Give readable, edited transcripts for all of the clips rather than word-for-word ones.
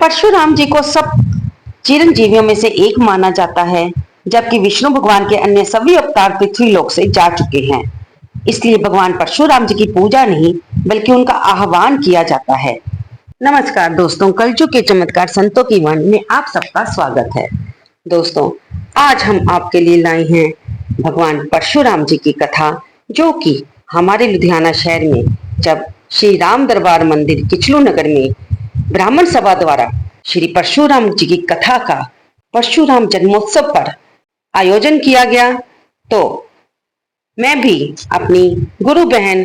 परशुराम जी को सब चिरंजीवियों में से एक माना जाता है, जबकि विष्णु भगवान के अन्य सभी अवतार पृथ्वी लोक से जा चुके हैं। इसलिए भगवान परशुराम जी की पूजा नहीं बल्कि उनका आह्वान किया जाता है। नमस्कार दोस्तों, कलयुग के चमत्कार संतों की वाणी में आप सबका स्वागत है। दोस्तों, आज हम आपके लिए लाए हैं भगवान परशुराम जी की कथा, जो कि हमारे लुधियाना शहर में जब श्री राम दरबार मंदिर किचलू नगर में ब्राह्मण सभा द्वारा श्री परशुराम जी की कथा का परशुराम जन्मोत्सव पर आयोजन किया गया, तो मैं भी अपनी गुरु बहन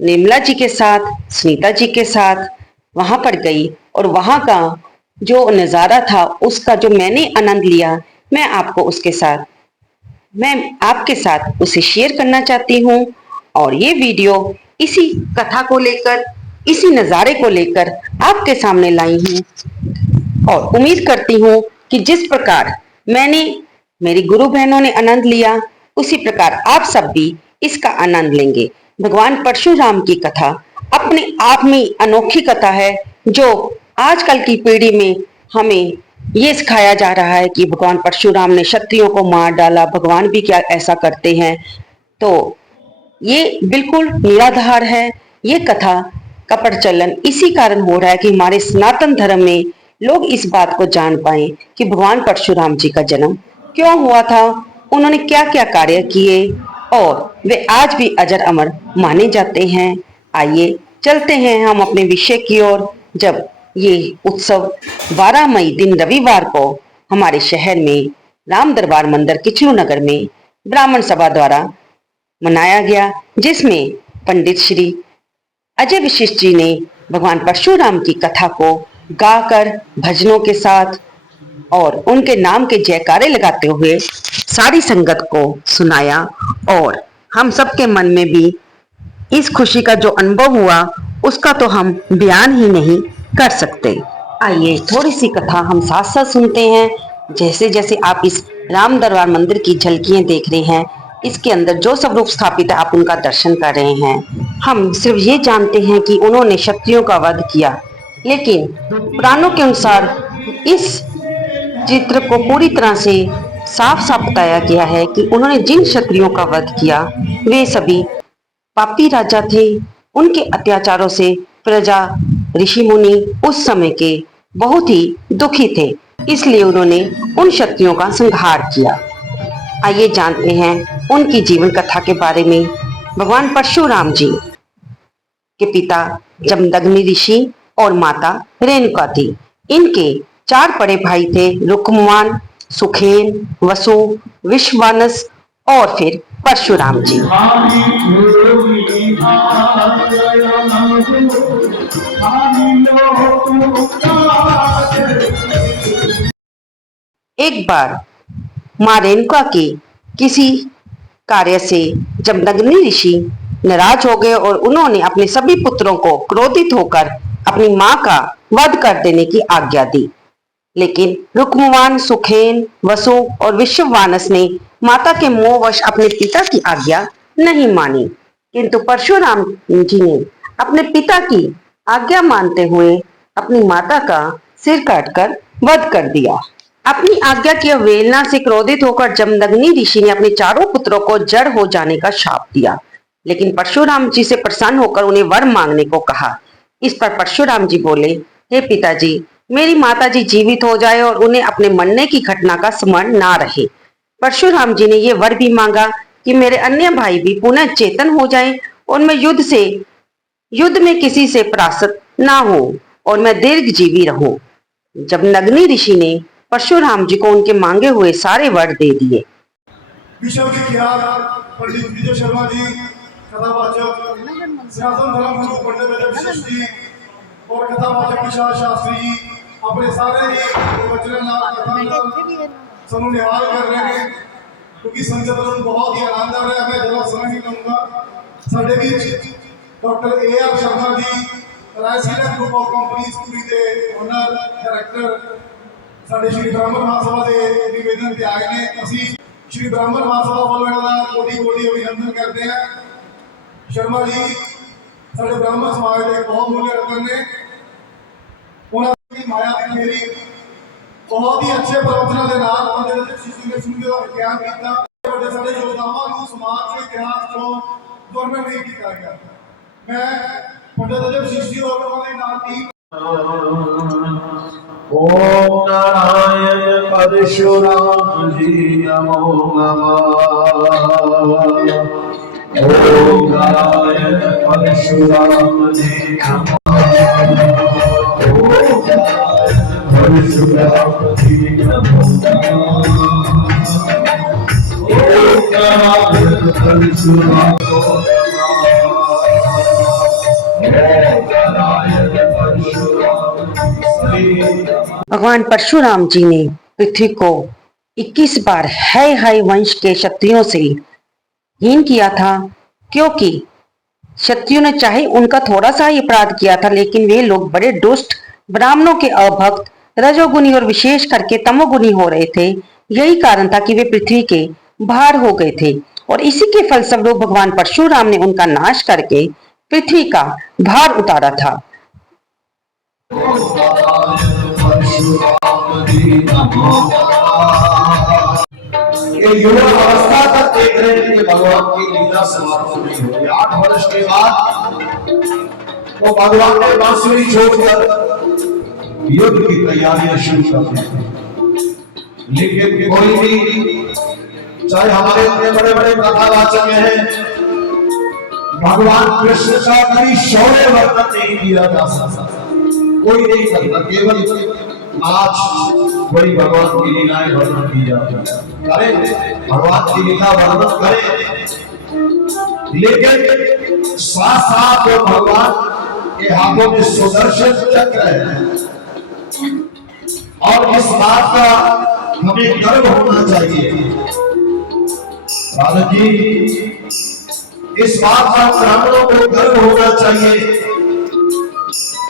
निर्मला जी के साथ, सुनीता जी के साथ वहां पर गई और वहां का जो नजारा था उसका जो मैंने आनंद लिया, मैं आपके साथ उसे शेयर करना चाहती हूँ। और ये वीडियो इसी कथा को लेकर, इसी नज़ारे को लेकर आपके सामने लाई हूँ और उम्मीद करती हूँ कि जिस प्रकार मैंने, मेरी गुरु बहनों ने आनंद लिया, उसी प्रकार आप सब भी इसका आनंद लेंगे। भगवान परशुराम की कथा अपने आप में अनोखी कथा है, जो आजकल की पीढ़ी में हमें ये सिखाया जा रहा है कि भगवान परशुराम ने क्षत्रियों को मार डाला, भगवान भी क्या ऐसा करते हैं। तो ये बिल्कुल निराधार है। ये कथा का प्रचलन इसी कारण हो रहा है कि हमारे सनातन धर्म में लोग इस बात को जान पाए कि भगवान परशुराम जी का जन्म क्यों हुआ था, उन्होंने क्या क्या कार्य किए और वे आज भी अजर अमर माने जाते हैं। आइए चलते हैं हम अपने विषय की ओर। जब ये उत्सव 12 मई दिन रविवार को हमारे शहर में राम दरबार मंदिर किचलू नगर में ब्राह्मण सभा द्वारा मनाया गया, जिसमें पंडित श्री अजय वशिष्ठ जी ने भगवान परशुराम की कथा को गाकर भजनों के साथ और उनके नाम के जयकारे लगाते हुए सारी संगत को सुनाया। और हम सबके मन में भी इस खुशी का जो अनुभव हुआ उसका तो हम बयान ही नहीं कर सकते। आइए थोड़ी सी कथा हम साथ साथ सुनते हैं। जैसे जैसे आप इस राम दरबार मंदिर की झलकियां देख रहे हैं, इसके अंदर जो सब रूप स्थापित है आप उनका दर्शन कर रहे हैं। हम सिर्फ ये जानते हैं कि उन्होंने क्षत्रियों का वध किया, लेकिन पुराणों के अनुसार इस चित्र को पूरी तरह से साफ साफ बताया गया है कि उन्होंने जिन क्षत्रियों का वध किया वे सभी पापी राजा थे। उनके अत्याचारों से प्रजा, ऋषि मुनि उस समय के बहुत ही दुखी थे, इसलिए उन्होंने उन क्षत्रियों का संहार किया। आइए जानते हैं उनकी जीवन कथा के बारे में। भगवान परशुराम जी के पिता जमदग्नि ऋषि और माता रेणुका थी। इनके 4 बड़े भाई थे, रुक्मवान, सुखेन, वसु, विश्वानस और फिर परशुराम जी। एक बार मां रेणुका के किसी कार्य से जमदग्नि ऋषि नाराज हो गए और उन्होंने अपने सभी पुत्रों को क्रोधित होकर अपनी मां का वध कर देने की आज्ञा दी। लेकिन रुक्मवान, सुखेन, वसु और विश्ववानस ने माता के मोहवश अपने पिता की आज्ञा नहीं मानी, किंतु परशुराम जी ने अपने पिता की आज्ञा मानते हुए अपनी माता का सिर काटकर वध कर दिया। अपनी आज्ञा की अवहेलना से क्रोधित होकर जमदग्नि ऋषि ने अपने चारों पुत्रों को जड़ हो जाने का शाप दिया, लेकिन परशुराम जी से प्रसन्न होकर उन्हें वर मांगने को कहा। इस पर परशुराम जी बोले, हे पिताजी, मेरी माताजी जीवित हो जाए और उन्हें अपने मरने की घटना का स्मरण ना रहे। परशुराम जी ने यह वर भी मांगा कि मेरे अन्य भाई भी पुनः चेतन हो जाएं और मैं युद्ध में किसी से परास्त ना हो और मैं दीर्घजीवी रहूं। जमदग्नि ऋषि ने परशुराम जी को उनके मांगे हुए सारे वर दे दिए। विश्व विख्यात पंडित विजय शर्मा जी, कथावाचक सनातन धर्म गुरु पंडित अजय वशिष्ठ जी और कथावाचक विशाल शास्त्री जी अपने सारे ही वचन कथा समूह निहाल कर रहे हैं, क्योंकि संगत को बहुत ही आनंद आ रहा है। मैं ज़्यादा समय नहीं लूंगा। साढ़े बीच doctor AR Sharma ji, Raisina group of companies पूरी के ओनर डायरेक्टर, साढ़े श्री ब्राह्मण महासभा के निवेदन के आए ने असी श्री ब्राह्मण महासभा वालों का कोटि कोटि अभिनंदन करते हैं। शर्मा जी साढ़े ब्राह्मण समाज के बहुत मूल्य रतन ने। की माया की मेरी बहुत ही अच्छे प्रवचन के नाल पंडित शिशु ने सुन के ज्ञान किया बड़े सारे योद्धावां को समाज के इतिहास को वर्णन नहीं किया गया। मैं पंडित शिशु और उन्होंने नाम की ओम नारायण परशुराम जी नमो नमः। ओम नारायण परशुराम जी नमो परशुराम जी नमो नमः। ओम नारायण परशुराम भगवान परशुराम जी ने पृथ्वी को 21 बार है वंश के क्षत्रियों से हीन किया था, क्योंकि क्षत्रियों ने चाहे उनका थोड़ा सा ही अपराध किया था, लेकिन वे लोग बड़े दुष्ट, ब्राह्मणों के अभक्त, रजोगुनी और विशेष करके तमोगुनी हो रहे थे। यही कारण था कि वे पृथ्वी के भार हो गए थे और इसी के फलस्वरूप भगवान परशुराम ने उनका नाश करके पृथ्वी का भार उतारा था। ये युवा अवस्था तक देख रहे हैं कि भगवान की लीला समाप्त नहीं हुई। 8 वर्ष के बाद तो भगवान ने बांसुरी छोड़कर युद्ध की तैयारियां शुरू कर दी। लेकिन कोई भी, चाहे हमारे इतने बड़े बड़े कथावाचक हैं, भगवान कृष्ण का कभी शौर्य वर्णन नहीं किया जा सकता, कोई नहीं करता। केवल आज बड़ी भगवान की लीलाएं वर्णन की जाती है। अरे भगवान की लीला वर्णन करें, लेकिन साथ साथ भगवान के हाथों में सुदर्शन चक्र है और इस बात का हमें गर्व होना चाहिए। राधा जी, इस बात का ब्राह्मणों को गर्व होना चाहिए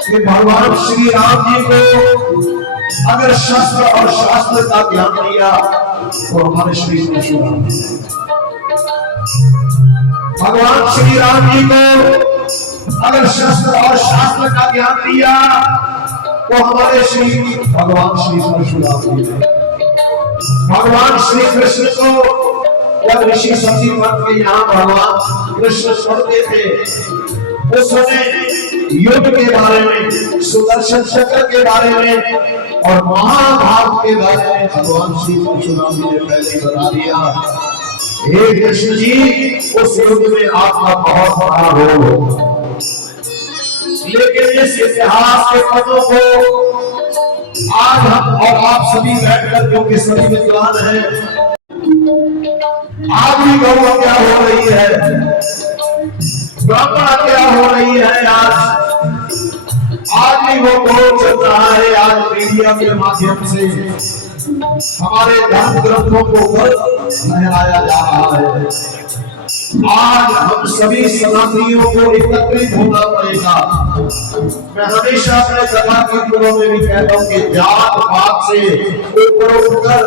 कि भगवान श्री राम जी को अगर शस्त्र और शास्त्र का ज्ञान दिया तो हमारे श्री परशुराम, भगवान श्री राम जी को अगर शस्त्र और शास्त्र का ज्ञान दिया तो हमारे भगवान श्री परशुराम जी, भगवान श्री कृष्ण को जब ऋषि सती मत के यहाँ भगवान कृष्ण पढ़ते थे, उस समय युद्ध के बारे में, सुदर्शन चक्र के बारे में और महाभारत के बारे में भगवान श्री परशुराम जी ने पहले बता दिया। हे कृष्ण जी, उस युद्ध में आपका बहुत बड़ा रोल होगा। लेकिन इस इतिहास के पन्नों को आज हम और आप सभी बैठकर, क्योंकि सभी विद्वान हैं, आज भी गौ हत्या हो रही है, ब्राह्मण हत्या हो रही है, आज भी वो दौर चल रहा है। आज मीडिया के माध्यम से हमारे धर्म ग्रंथों को लहराया जा रहा है। आज हम सभी सनातनियों को एकत्रित होना पड़ेगा। मैं हमेशा अपने कथा कीर्तनों में भी कहता हूँ कि जात पात से ऊपर उठकर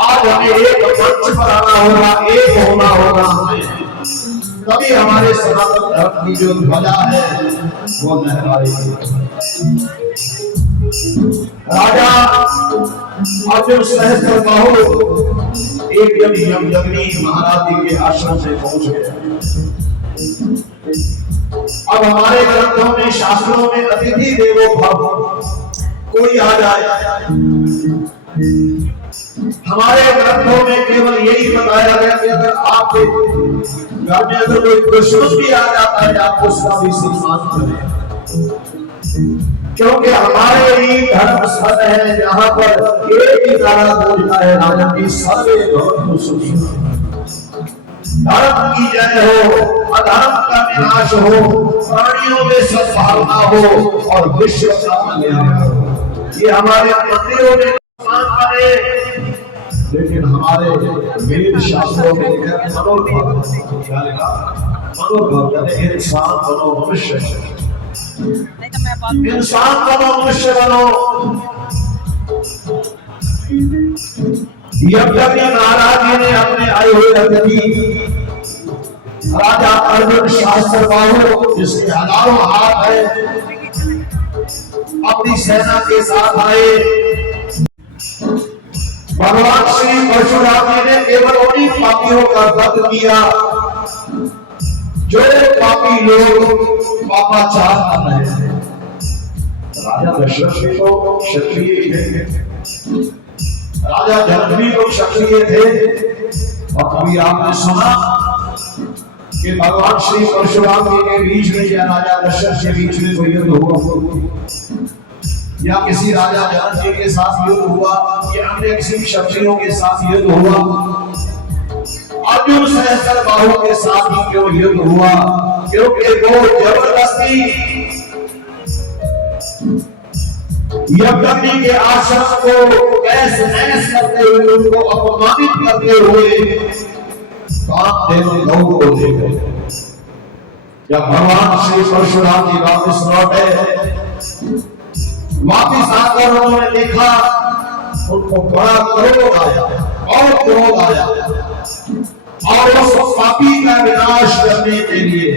आज हमें एक मंच पर आना होगा, एक होना होगा हमें, तभी हमारे सनातन धर्म की जो ध्वजा है वो लहराएगी। राजा अर्जुन सहस्त्रबाहु एक दिन यमदग्नि महाराज जी के आश्रम से पहुंच गए। अब हमारे ग्रंथों में, शास्त्रों में अतिथि देवो भव, कोई आ जाए, हमारे ग्रंथों में केवल यही बताया गया कि अगर आपके घर में अगर कोई दुश्मन भी आ जाता है आप उसका भी सम्मान करें, क्योंकि हमारे ही धर्म स्थल है जहां पर एक ही नारा बोलता है, राजा की सर्वे भवन्तु सुखिनः। धर्म की जय हो, अधर्म का विनाश हो, प्राणियों में सद्भावना हो और विश्व का कल्याण हो। ये हमारे मंदिरों में माने, लेकिन हमारे वेद शास्त्रों में मनोभाव, मनोभाव यानी इंसान बनो, मनुष्य, इंसान बनो, मनुष्य बनो। यज्ञ महाराज जी ने अपने आए हुए अतिथि राजा अर्जुन सहस्त्रबाहु, जिसके हजारों हाथ है, अपनी सेना के साथ आए। भगवान श्री परशुराम जी ने केवल उन्हीं पापियों का वध किया जो पापी लोग पापाचार कर रहे थे। राजा दशरथ भी तो क्षत्रिय थे, राजा जनक भी तो क्षत्रिय थे। और कभी आपने सुना कि भगवान श्री परशुराम जी के बीच में या राजा दशरथ के बीच में कोई युद्ध हुआ, या किसी राजा जनक जी के साथ युद्ध हुआ, या अन्य किसी क्षत्रियों के साथ युद्ध हुआ? अर्जुन सहस्त्रबाहु के साथ ही क्यों युद्ध हुआ? क्योंकि वो जबरदस्ती यज्ञ के आश्रम को ऐसे नैस करते हुए, उनको अपमानित करते हुए कामधेनु गौ को ले गए। जब भगवान श्री परशुराम जी वापिस लौटे, वापिस आकर उन्होंने देखा, उनको बड़ा क्रोध आया और क्रोध आया, और उस पापी का विनाश करने के लिए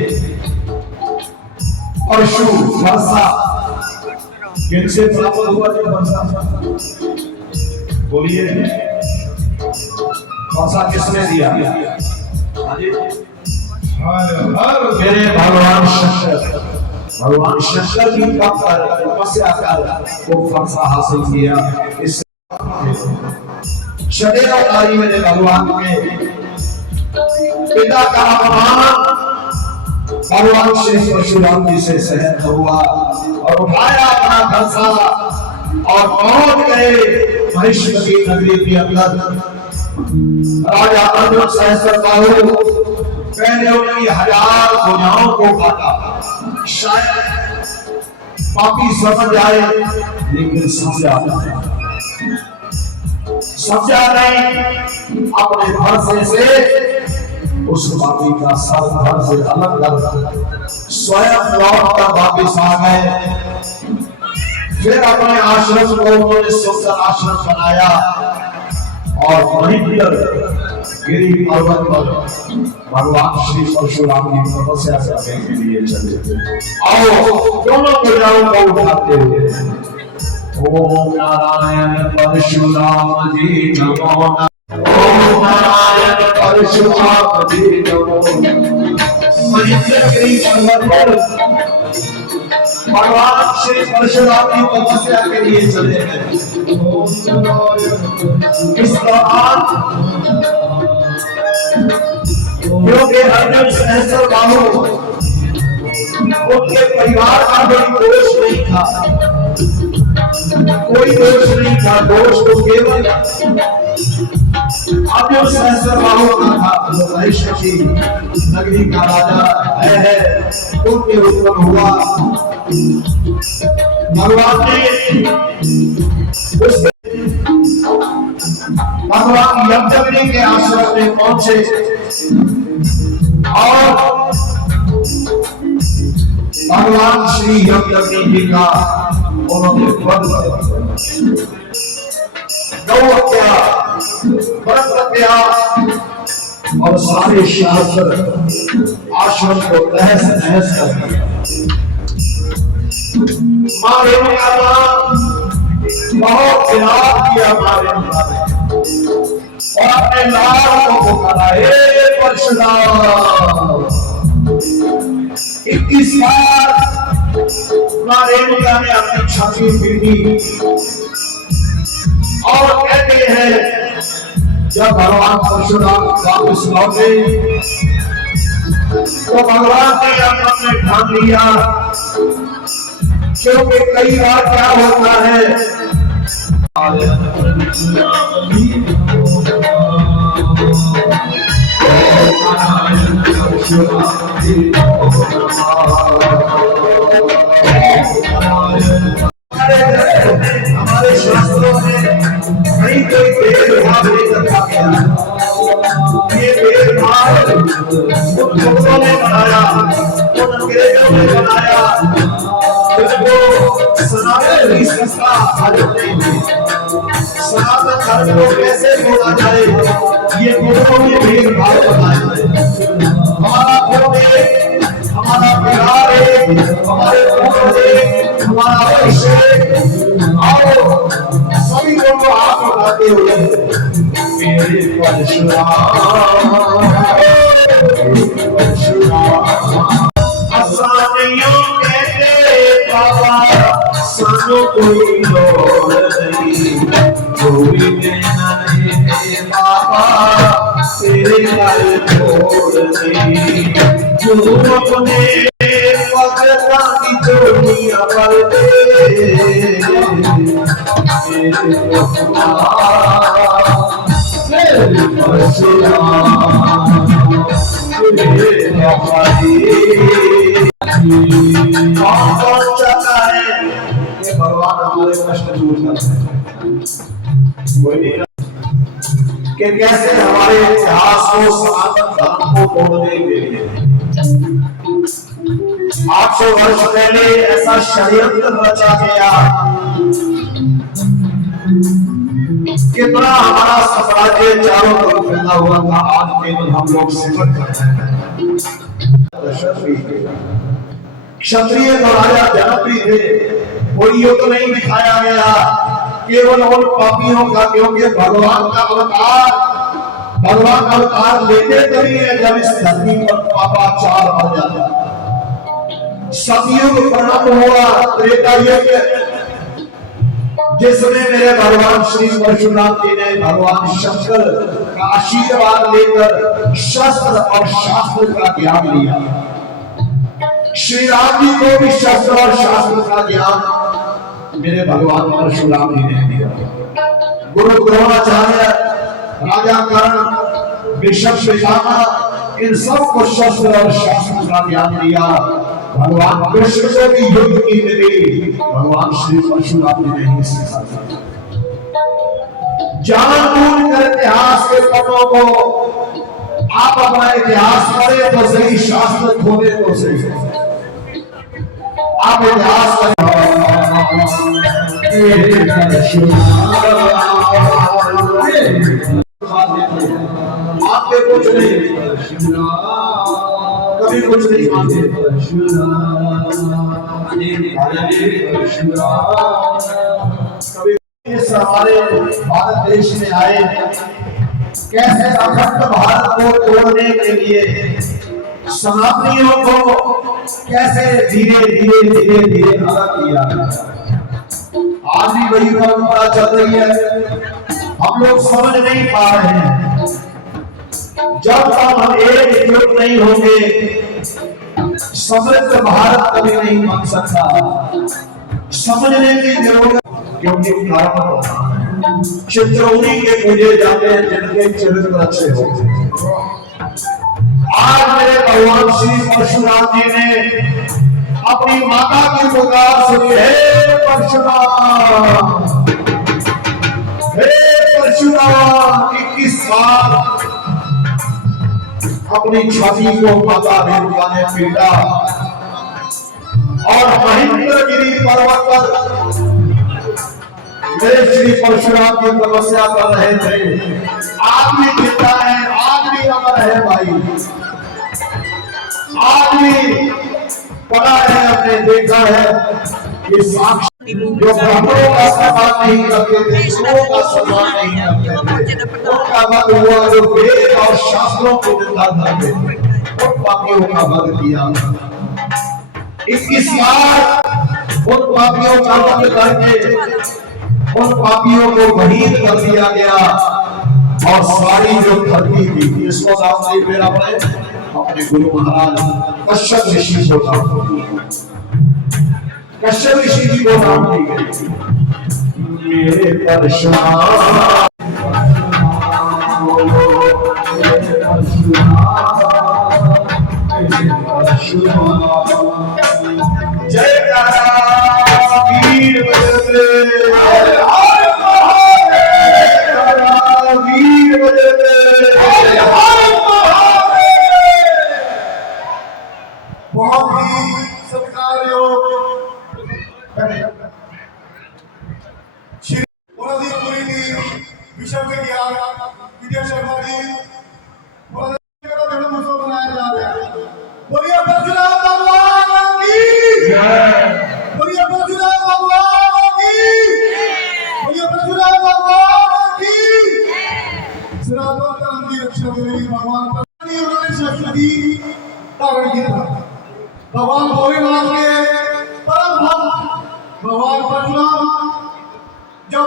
परशु वर्षा किनसे प्राप्त हुआ? जो वर्षा, बोलिए, वर्षा किसने दिया? मेरे भगवान शंकर, भगवान शंकर जी का तपस्या कर वो वर्षा हासिल किया। इस शरीरधारी मेरे भगवान के पिता का अपमान भगवान श्री परशुराम जी से सहन हुआ, और उठाया अपना धनुषा और पहुंच गए महिष्मती नगरी के अंदर। राजा अर्जुन सहस्त्रबाहु पहले उनकी 1000 भुजाओं को काटा, शायद पापी समझ आए, लेकिन समझा नहीं। अपने भरसे से उस पापी का सर धड़ से अलग कर स्वयं लौट कर वापिस आ गए। फिर अपने आश्रम को उन्होंने सुंदर आश्रम बनाया, और वहीं पर गिरी पर्वत पर भगवान श्री परशुराम जी तपस्या करने के लिए चले। आओ दोनों भुजाओं को उठाते हुए ओम नारायण परशुराम जी नमो नमः, ओम नारायण परशुराम जी नमो नमः। गिरी पर्वत पर भगवान श्री परशुराम जी तपस्या के लिए चले गए। इस दौरान क्योंकि अर्जुन सहस्त्रबाहु उनके परिवार का कोई दोष नहीं था, कोई दोष नहीं था, दोष तो केवल अर्जुन सहस्त्रबाहु का था। जो महिष्मती नगरी का राजा है उनके उत्पन्न हुआ। भगवान ने भगवान यज्ञ के आश्रम में पहुंचे, और भगवान श्री यज्ञ जी का उन्होंने वध गौ हत्या, व्रत हत्या और सारे शास्त्र आश्रम को तहस नहस कर दिया। मां रेणुका बहुत विलाप किया मां रेणुका ने, और अपने लाल को पुकारा, हे परशुराम। 21 बार मां रेणुका ने अपनी छाती पीटी, और कहते हैं जब भगवान परशुराम वापस लौटे तो भगवान ने मन में ठान लिया, क्योंकि कई बार क्या होता है, हमारे शास्त्रों में कहीं कोई भेदभाव नहीं रखा गया। ये भेदभाव उन लोगों ने बनाया, उन अंग्रेजों ने बनाया, जिनको सनातन की संस्था सनातन धर्म को कैसे बोला जाए, ये लोगों ने भेदभाव बनाया है। हमारा बिहार एक हमारे हमारा आओ सभी लोग हाथ उठाते हुए मेरे परशुराम असानियों कहते बाबा सानो कोई लोड़ नहीं कोई कहना नहीं बाबा तेरे घर छोड़ नहीं जो अपने पगता की जोड़ियां पर दे भगवान हमारे कष्ट दूर करते हैं कि कैसे हमारे इतिहास को सनातन धर्म को तोड़ने के लिए 800 वर्ष पहले ऐसा षड्यंत्र रचा गया। कितना हमारा साम्राज्य चारों तरफ फैला हुआ था, आज केवल हम लोग सिमट कर रहे हैं। क्षत्रिय और राजा जनप्रिय थे, कोई युद्ध नहीं दिखाया गया, केवल उन पापियों का, क्योंकि भगवान अवतार लेते तभी है जब इस धरती पर पापाचार बढ़ जाता। सतयुग प्रारंभ हुआ, त्रेता युग, जिसमें मेरे भगवान श्री परशुराम जी ने भगवान शंकर का आशीर्वाद लेकर शस्त्र और शास्त्र का ज्ञान लिया। श्री राम जी को भी शस्त्र और शास्त्र का ज्ञान मेरे भगवान परशुराम जी ने दिया। गुरु द्रोणाचार्य, राजा कर्ण, विषम पितामह, इन सबको शस्त्र और शास्त्र का ज्ञान दिया। भगवान कृष्ण को भी युद्ध की विधि भगवान श्री परशुराम जी ने ही सिखाया। जानबूझ कर इतिहास के पन्नों को आप अपना इतिहास पढ़े तो सही, शास्त्र खोले तो सही। आप इतिहास आपके कुछ नहीं, कभी कुछ नहीं मानते। इस हमारे भारत देश में आए, कैसे अखंड भारत को तोड़ने के लिए सनातनियों को कैसे धीरे धीरे धीरे धीरे अलग किया। आज भी वही परंपरा चल रही है, हम लोग समझ नहीं पा रहे हैं। जब तक हम एकजुट नहीं होंगे समृद्ध भारत कभी नहीं बन सकता। समझने की जरूरत, क्योंकि चित्रौनी के पूजे जाते हैं जिनके चरित्र अच्छे होते हैं। आज मेरे भगवान श्री परशुराम जी ने अपनी माता की पुकार सुनी, हे परशुराम, हे परशुराम। 21 बार अपनी छाती को माता रेणुका ने पीटा और महेंद्रगिरी पर्वत पर मेरे श्री परशुराम की तपस्या कर रहे थे। आज भी जिंदा है, आज भी अमर है भाई, आज भी पढ़ा है, आपने देखा है कि साक्षी जो ब्राह्मणों का सम्मान नहीं करते थे, गुरुओं का सम्मान नहीं करते थे, उनका वध हुआ। जो वेद और शास्त्रों को निंदा करते थे, उन पापियों का वध किया। 21 बार उन पापियों का वध करके उन पापियों को वहीद कर दिया गया। और सारी जो धरती थी, इसको नाम नहीं मेरा अपने गुरु महाराज कश्यप ऋषि को नाम, कश्यप ऋषि जी को नाम दी गई। मेरे परशुराम जय वीर बहुत ही सत्कारयोग श्री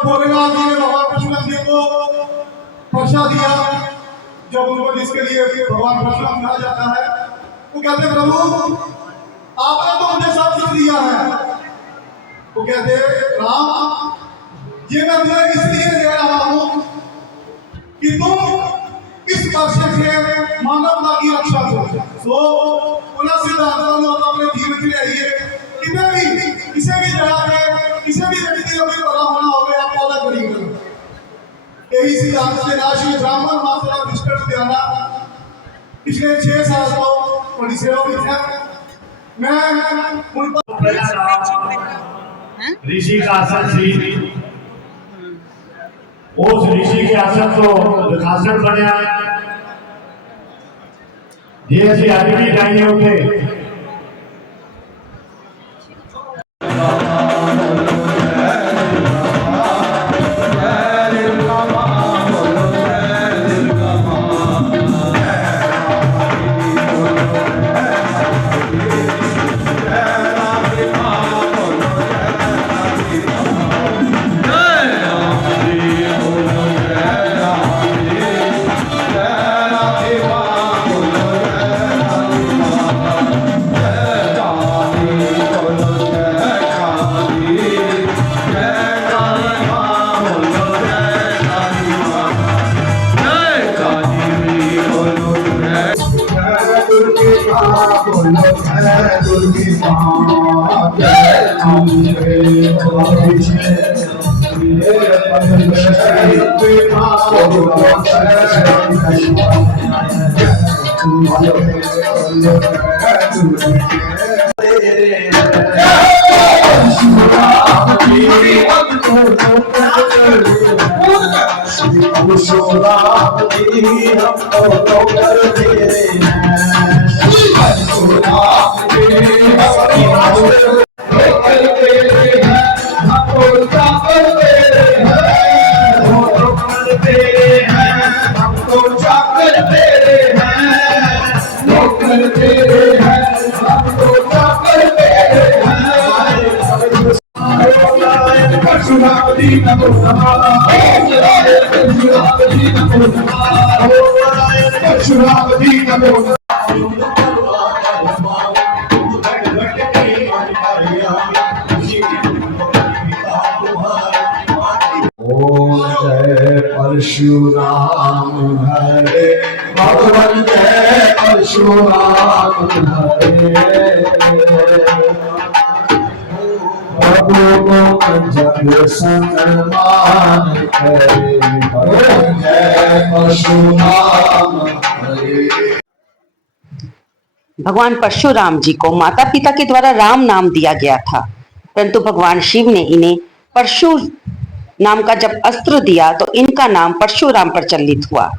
भोलेनाथ जी ने भगवान परशुराम जी को वर्षा दिया। जब उनको जिसके लिए भगवान परशुराम कहा जाता है, वो कहते प्रभु आपने तो मुझे सब कुछ दिया है। वो कहते राम ये मैं तुम्हें इसलिए दे रहा हूं कि तुम इस वर्ष से मानवता की रक्षा करो। तो पुनः सिद्धांत अपने जीवन के लिए आइए, किसी भी जगह पे किसी भी व्यक्ति को भी बड़ा होना हो गया आप अलग बड़ी करो। यही सिद्धांत से राशि ब्राह्मण मात्रा विष्णु द्वारा पिछले 6 साल को बड़ी सेवा की है। मैं ऋषि का आसन सी उस ऋषि के आसन तो दुखासन बनया ये सी आदमी चाहिए उठे परशुराम हरे भगवान जय परशुराम हरे प्रभु जग सन्मान करे भगवान जय परशुराम हरे। भगवान परशुराम जी को माता पिता के द्वारा राम नाम दिया गया था, परंतु भगवान शिव ने इन्हें परशु नाम का जब अस्त्र दिया तो इनका नाम परशुराम प्रचलित हुआ।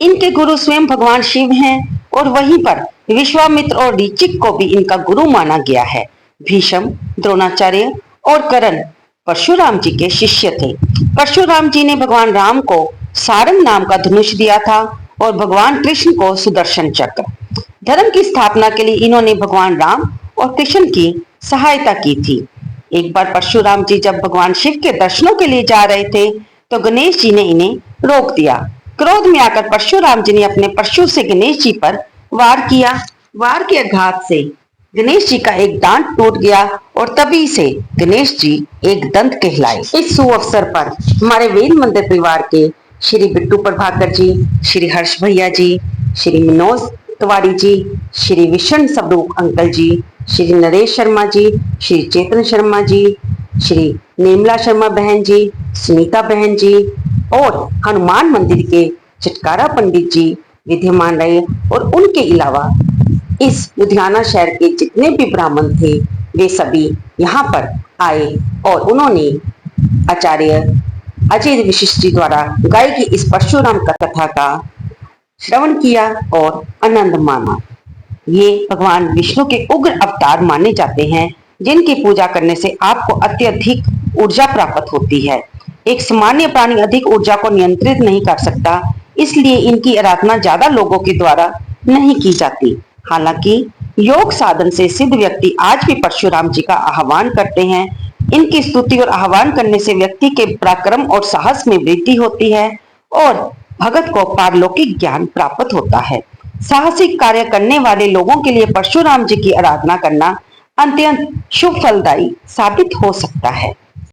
इनके गुरु स्वयं भगवान शिव हैं और वहीं पर विश्वामित्र और ऋचिक को भी इनका गुरु माना गया है। भीष्म, द्रोणाचार्य और कर्ण परशुराम जी के शिष्य थे। परशुराम जी ने भगवान राम को सारंग नाम का धनुष दिया था और भगवान कृष्ण को सुदर्शन चक्र। धर्म की स्थापना के लिए इन्होंने भगवान राम और कृष्ण की सहायता की थी। एक बार परशुराम जी जब भगवान शिव के दर्शनों के लिए जा रहे थे तो गणेश जी ने इन्हें रोक दिया। क्रोध में आकर परशुराम जी ने अपने परशु से गणेश जी पर वार किया। वार के आघात से गणेश जी का एक दांत टूट गया और तभी से गणेश जी एक दंत कहलाए। इस सुअवसर पर हमारे वेद मंदिर परिवार के श्री बिट्टू प्रभाकर जी, श्री हर्ष भैया जी, श्री मनोज तिवारी जी, श्री विष्णु स्वरूप अंकल जी, श्री नरेश शर्मा जी, श्री चेतन शर्मा जी, श्री निर्मला शर्मा बहन जी, सुनीता बहन जी और हनुमान मंदिर के चटकारा पंडित जी विद्यमान रहे और उनके अलावा इस लुधियाना शहर के जितने भी ब्राह्मण थे वे सभी यहाँ पर आए और उन्होंने आचार्य अजय विशिष्ट जी द्वारा गाय की इस परशुराम कथा का श्रवण किया और आनंद माना। ये भगवान विष्णु के उग्र अवतार माने जाते हैं, जिनकी पूजा करने से आपको अत्यधिक ऊर्जा प्राप्त होती है। एक सामान्य प्राणी अधिक ऊर्जा को नियंत्रित नहीं कर सकता, इसलिए इनकी आराधना ज्यादा लोगों के द्वारा नहीं की जाती। हालांकि योग साधन से सिद्ध व्यक्ति आज भी परशुराम जी का आह्वान करते हैं। इनकी स्तुति और आह्वान करने से व्यक्ति के पराक्रम और साहस में वृद्धि होती है और भगत को पारलौकिक ज्ञान प्राप्त होता है। साहसिक कार्य करने वाले लोगों के लिए परशुराम जी की आराधना करना अत्यंत शुभ फलदायी साबित हो सकता है।